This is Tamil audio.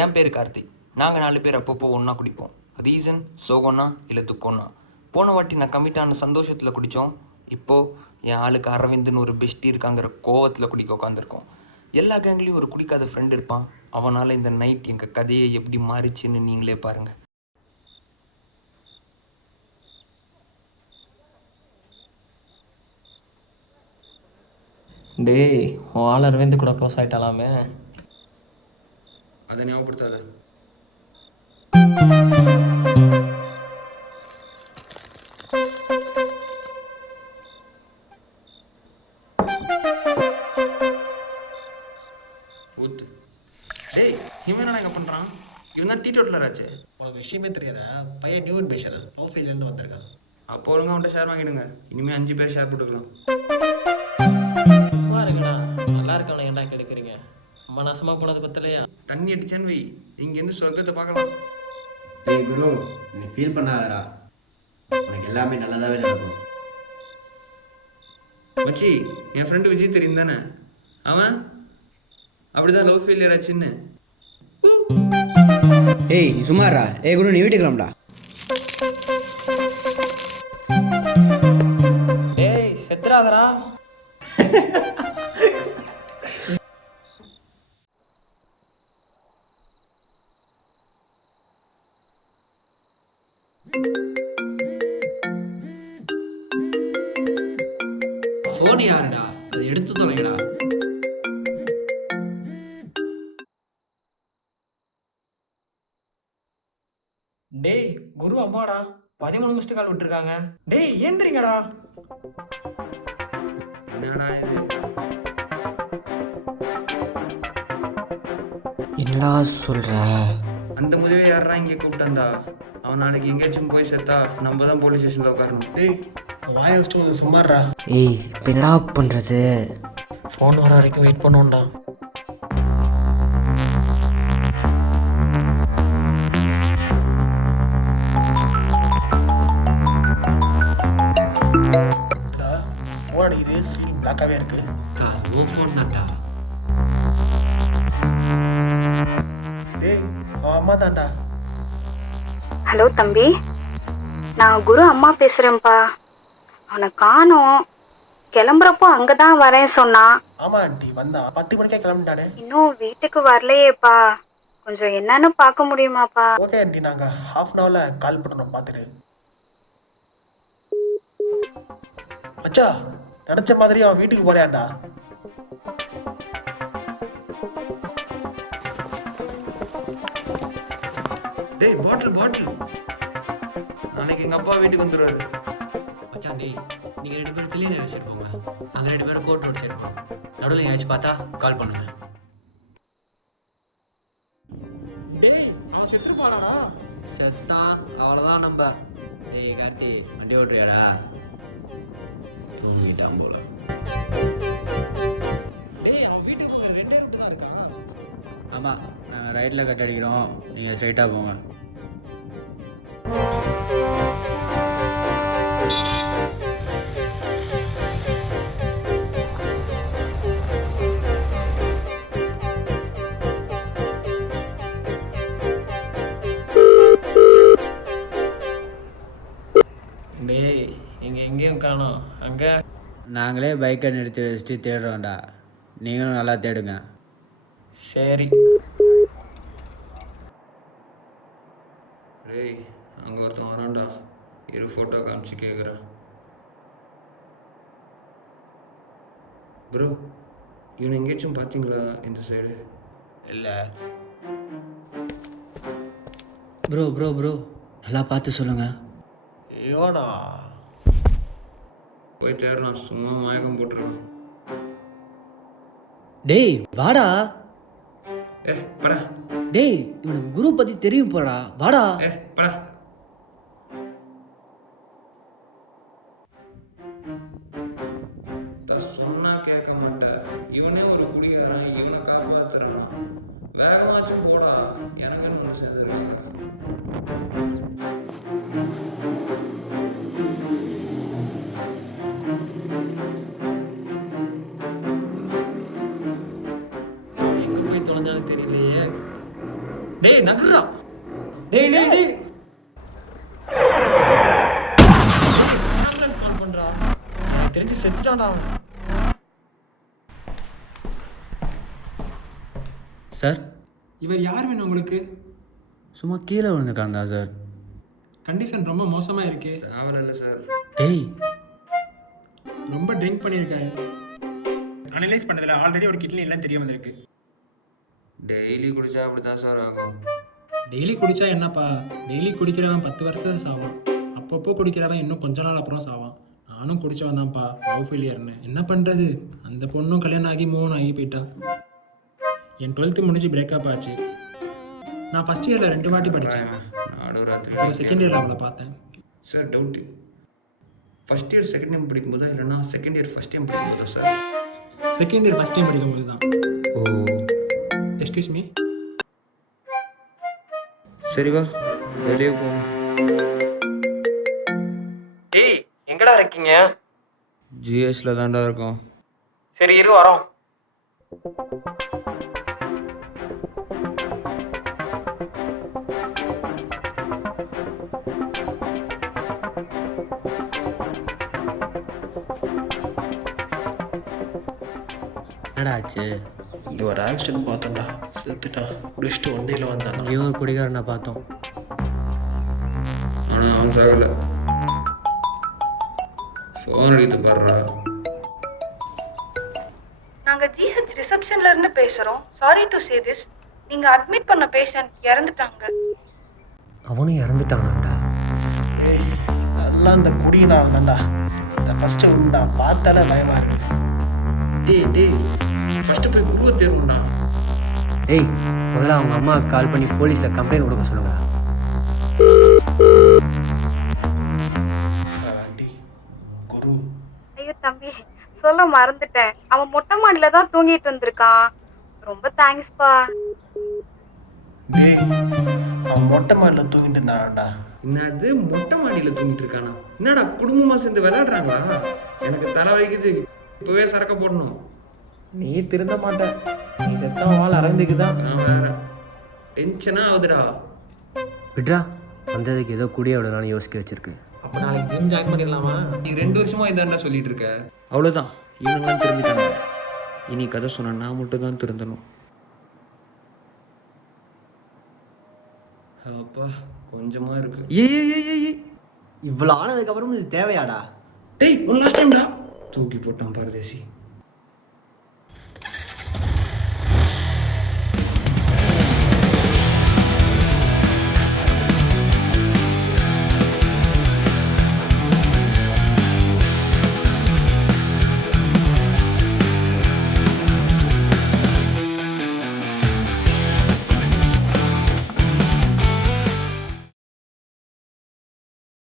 என் பேர் கார்த்திக். நாங்கள் 4 பேர் அப்பப்போ ஒன்றா குடிப்போம். ரீசன் சோகம்னா இல்லை துக்கம்னா. போன வாட்டி நான் கமிட்டான சந்தோஷத்தில் குடித்தோம். இப்போது என் ஆளுக்கு அரவிந்துன்னு ஒரு பெஸ்டி இருக்காங்கிற கோவத்தில் குடிக்க உட்காந்துருக்கோம். எல்லா கேங்லேயும் ஒரு குடிக்காத ஃப்ரெண்ட் இருப்பான். அவனால் இந்த நைட் எங்கள் கதையை எப்படி மாறிச்சுன்னு நீங்களே பாருங்கள். டேய், உன் ஆள் அரவிந்த் கூட க்ளோஸ் ஆகிட்டாலாமே. அதை ஞாபகப்படுத்தாத. ஊத்து. டேய், இவன் என்ன இங்கே பண்ணுறான்? இவன் தான் டீ டோட்டலர் ஆச்சு. உனக்கு விஷயமே தெரியாதா? பையன் நியூ இன்வேஷன் லோஃபீல்லேருந்து வந்திருக்கான். அப்போ ஒழுங்காக அவன்கிட்ட ஷேர் வாங்கிடுங்க. இனிமேல் 5 பேர் ஷேர் போட்டுக்கலாம். சும்மா இருக்குண்ணா, நல்லா இருக்கவனை ஏன்டா கெடுக்குறீங்க? அம்மா நாசமாக போனது பத்தலையா? தண்ணி அடிச்சான்னு வை, இங்கேருந்து சொர்க்கத்தை பார்க்கலாம். டேய் குரு, நீ ஃபீல் பண்ணாதடா, உனக்கு எல்லாமே நல்லதாகவே நடக்கும். மச்சி, என் ஃப்ரெண்டு விஜய் தெரியும் தானே? அவன் அப்படிதான் லவ் ஃபெயிலியர் ஆச்சுன்னு. ஏய் நீ சும்மாடா. ஏய் குரு, நீ வீட்டுக்கு கிளம்புடா. டேய் செத்துறாதடா. ஃபோன் யாருடா? அதை எடுத்து தொலைங்கடா. டேய் குரு அம்மாடா, 13 மிஸ்டு கால் விட்டுருக்காங்க. டேய் ஏந்திரிங்கடா. என்னடா இது? என்னடா சொல்ற? அந்த முதவே யாரா இங்கே கூப்பிட்டாந்தா? அவன் நாளைக்கு எங்கேயாச்சும் போய் செத்தா நம்ம தான் போலீஸ் ஸ்டேஷனில் உட்காரணும். டேய் வாய வச்சுட்டு கொஞ்சம் சும்மாடுறா. ஏய் இப்போ என்னடா பண்ணுறது? ஃபோன் வர வரைக்கும் வெயிட் பண்ணோம்டா. ஃபோன் அடிக்குது, ஸ்க்ரீன் பிளாக்காகவே இருக்கு. ஓ ஃபோன் தான்டா. டேய் அவன் அம்மா தான்டா. ஹலோ தம்பி, நான் குரு அம்மா பேசுகிறேன்ப்பா. அவனை காணோம். கிளம்புறப்போ அங்கே தான் வரேன் சொன்னான். ஆமா ஆண்டி, வந்தான் 10 மணிக்கே கிளம்பிட்டானே. இன்னும் வீட்டுக்கு வரலையேப்பா. கொஞ்சம் என்னன்னு பார்க்க முடியுமாப்பா? ஓகே ஆண்டி, நாங்கள் ஹாஃப் அன் ஹவரில் கால் பண்ணுறோம், பார்த்துட்டு. மச்சா, நினச்ச மாதிரி அவன் வீட்டுக்கு போலையாண்டா. டேய் பாட்டில் பாட்டில், நாளைக்கு எங்கள் அப்பா வீட்டுக்கு வந்துடுவாரு. மச்சான் டேய், நீங்கள் 2 பேரும் கிளியர் வச்சுட்டு போங்க. நாங்கள் 2 பேரும் கோர்ட் ரோட் சைடு போகிறோம். நடுவில் எங்கேயாச்சும் பார்த்தா கால் பண்ணுங்க. டேய் அவன் செத்து போனானா? செத்தான், அவ்வளோதான் நம்ம. டேய் கார்த்தி, வண்டி ஓட்டுறியாடா? தூங்கிட்டான் போல. டேய் அவன் வீட்டுக்கு ஒரு 2 ரூட்டு தான் இருக்கான். ஆமாம், நாங்கள் ரைட்டில் கட் அடிக்கிறோம், நீங்கள் ஸ்ட்ரைட்டாக போங்க. டேய் இங்கே எங்கேயும் காணோம். அங்கே நாங்களே பைக்கை நிறுத்தி வச்சுட்டு தேடுறோம்டா, நீங்களும் நல்லா தேடுங்க. சரி. டேய் அங்கே ஒருத்தன் வரான்டா, இரு ஃபோட்டோ காமிச்சு கேட்குறேன். ப்ரோ, இவனை எங்கேயாச்சும் பார்த்தீங்களா இந்த சைடு? இல்லை. ப்ரோ ப்ரோ ப்ரோ, நல்லா பார்த்து சொல்லுங்கள். இவனா? போய் தேடலாம், சும்மா மயக்கம் போட்டுருக்கான். டேய் வாடா. படா. டேய் இவனுக்கு குரு பற்றி தெரியும் போடா, வாடா. படா. சொன்னா கேட்க மாட்டேன். இவனே ஒரு குடிகாரன், இவனை காப்பாத்துறான். வேகமாச்சும் போடா, எனக்கு என்ன சேர்ந்துருக்காங்க. எங்கே போய் தொலைஞ்சாலும் தெரியலையே. டேய் நகர்றா. டேய் டேய் டேய் ஆம்புலன்ஸ் கால் பண்றா. எனக்கு தெரிஞ்சு செத்துட்டான்டா அவன். சார் இவர் யார் வேணும் உங்களுக்கு? சும்மா கீழே விழுந்துக்காந்தா சார். கண்டிஷன் ரொம்ப மோசமா இருக்கு. சாவல சார். டேய் ரொம்ப ட்ரிங்க் பண்ணியிருக்காரு. அனலைஸ் பண்ணதில்ல, ஆல்ரெடி ஒரு கிட்னி இல்லைன்னு தெரிய வந்திருக்கு. டெய்லி குடிச்சா அப்படி தான் சார் ஆகும். டெய்லி குடிச்சா என்னப்பா, டெய்லி குடிக்கிறவன் 10 வருஷம் சாவான், அப்பப்போ குடிக்கிறவன் இன்னும் கொஞ்ச நாள் அப்புறம் சாவான். நானும் குடிச்சவன் தான்ப்பா, லவ் ஃபெயிலியர்னு. என்ன பண்ணுறது, அந்த பொண்ணும் கல்யாணம் ஆகி 3 ஆகி போயிட்டா. என் 12th முடிஞ்சு பிரேக்கப் ஆச்சு. நான் ஃபஸ்ட் இயரில் 2 வாட்டி படித்தேன். அப்புறம் செகண்ட் இயரில் அவளை பார்த்தேன். Sir doubt, first year second time படிக்கும்போதா இல்லைன்னா செகண்ட் இயர் ஃபஸ்ட் டைம் படிக்கும்போதா sir? Second year first time படிக்கும்போது தான். Oh excuse me. சரிவா, வெளியே போவோம். டேய் எங்கடா இருக்கீங்க? ஜிஎஸ்ல தாண்டா இருக்கோம். சரி இரு வரோம். என்னடா ஆச்சு? இங்கே ஒரு ஆக்சிடென்ட் பார்த்தோம்டா, செத்துட்டான். குடிச்சிட்டு வண்டியில் வந்தானா. இங்கேயும் ஒரு குடிகாரனை பார்த்தோம். ஆனால் அவன் சாகல. ஃபோன் அடித்து பாடுறா. நாங்க ஜிஹெச் ரிசப்ஷன்ல இருந்து பேசுறோம். சாரி டு சே திஸ், நீங்க அட்மிட் பண்ண பேஷண்ட் இறந்துட்டாங்க. அவனும் இறந்துட்டானாண்டா. ஏய், நல்லா இந்த குடியினால் தான்டா. இந்த ஃபஸ்ட்டு உண்டா பார்த்தாலே பயமாக இருக்கு. டேய் ஃபஸ்ட்டு போய் குருவை தேர்வுண்ணா. ஏய் முதல்ல அவங்க அம்மாவுக்கு கால் பண்ணி போலீஸில் கம்ப்ளைண்ட் கொடுக்க சொல்லுங்கடா. ஆண்டி, குரு. ஐயோ தம்பி, சொல்ல மறந்துட்டேன். அவன் மொட்டை மாடியில தான் தூங்கிட்டு இருந்திருக்கான். ரொம்ப தேங்க்ஸ்ப்பா. டேய், அவன் மொட்டை மாடியில் தூங்கிட்டு இருந்தான்டா. என்னது மொட்டை மாடியில் தூங்கிட்டு இருக்கானா? என்னடா குடும்பமாக சேர்ந்து விளையாடுறாங்களா? எனக்கு தலை வலிக்குது, இப்போவே சரக்க போடணும். நீ திருந்த மாட்ட, நீ செத்தவன் வாழ அரந்துக்குதான். நான் வேற டென்ஷனாக ஆகுதுடா. விட்ரா, வந்ததுக்கு ஏதோ குடிய விடலான்னு யோசிக்க வச்சிருக்கு. அப்போ நாளைக்கு ஜிம் ஜாயின் பண்ணிடலாமா? நீ 2 வருஷமா இதாண்டா சொல்லிட்டு இருக்க. அவ்வளோதான், இவங்கெல்லாம் திருந்திட்டாங்க. இனி கதை சொன்ன நான் மட்டும் தான் திருந்தணும். அப்பா கொஞ்சமா இருக்கு. ஏய் இவ்வளோ ஆனதுக்கப்புறம் இது தேவையாடா? டேய் ஒரு லாஸ்ட் டைம்டா. தூக்கி போட்டான் பரதேசி.